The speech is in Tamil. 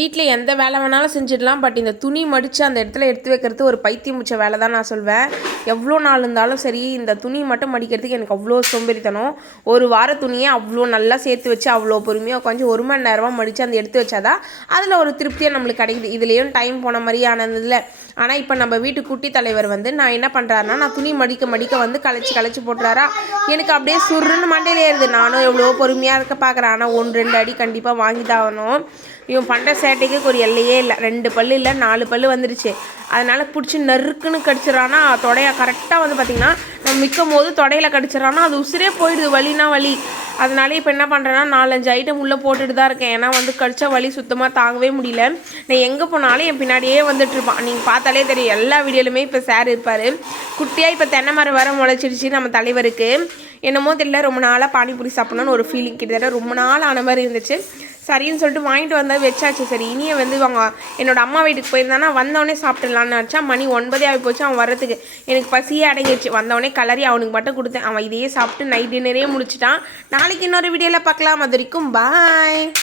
வீட்டில் எந்த வேலை வேணாலும் செஞ்சிடலாம். பட் இந்த துணி மடித்து அந்த இடத்துல எடுத்து வைக்கிறது ஒரு பைத்தியம் முடிச்ச வேலை தான் நான் சொல்வேன். எவ்வளோ நாள் இருந்தாலும் சரி, இந்த துணி மட்டும் மடிக்கிறதுக்கு எனக்கு அவ்வளோ சோம்பேறித்தனம். ஒரு வார துணியை அவ்வளோ நல்லா சேர்த்து வச்சு அவ்வளோ பொறுமையாக கொஞ்சம் 1 மணி நேரமாக மடித்து அந்த எடுத்து வச்சாதான் அதில் ஒரு திருப்தியாக நம்மளுக்கு கிடைக்குது. இதுலேயும் டைம் போன மாதிரி ஆனதில்ல. ஆனால் இப்போ நம்ம வீட்டு குட்டி தலைவர் நான் என்ன பண்ணுறாருன்னா, நான் துணி மடிக்க வந்து களைச்சி போட்டுறாரா, எனக்கு அப்படியே சுருன்னு மண்டையிலே ஏறுது. நானும் எவ்வளோ பொறுமையாக இருக்க பார்க்குறேன். ஆனால் 1-2 அடி கண்டிப்பாக வாங்கி தான் ஆகணும். இவன் பண்ணுற சேட்டைக்கு ஒரு எல்லையே இல்லை. 2 பல்லு இல்லை 4 பல்லு வந்துடுச்சு. அதனால் பிடிச்சி நறுக்குன்னு கடிச்சிடறான்னா, தொடையை கரெக்டாக பார்த்திங்கன்னா நம்ம மிக்கும் போது தொடையில் கடிச்சிடறான்னா அது உசிரே போயிடுது, வலினா வலி. அதனால இப்போ என்ன பண்ணுறேன்னா 4-5 ஐட்டம் உள்ளே போட்டுட்டு தான் இருக்கேன். ஏன்னா கடிச்சா வலி சுத்தமாக தாங்கவே முடியல. நான் எங்கே போனாலும் என் பின்னாடியே வந்துட்டுருப்பான். நீங்கள் பார்த்தாலே தெரியும், எல்லா வீடியோலுமே இப்போ சார் இருப்பார். குட்டியாக இப்போ தென்னை மரம் வர முளைச்சிடுச்சு நம்ம தலைவருக்கு. என்னமோ தெரியல, ரொம்ப நாளாக பானிபூரி சாப்பிட்ணுன்னு ஒரு ஃபீலிங் கிட்டத்தட்ட ரொம்ப நாள் ஆன மாதிரி இருந்துச்சு. சரின்னு சொல்லிட்டு வாங்கிட்டு வந்தால் வச்சாச்சு. சரி, இனியே வாங்க என்னோடய அம்மா வீட்டுக்கு போயிருந்தானா வந்தவொடனே சாப்பிட்டுடலான்னு நினச்சா மணி 9 ஆகி போச்சு. அவன் வர்றதுக்கு எனக்கு பசியே அடங்கிடுச்சு. வந்தவொடனே கலரி அவனுக்கு மட்டும் கொடுத்தேன். அவன் இதையே சாப்பிட்டு நைட் டின்னரே முடிச்சிட்டான். நாளைக்கு இன்னொரு வீடியோவில் பார்க்கலாம். அது வரைக்கும் பாய்.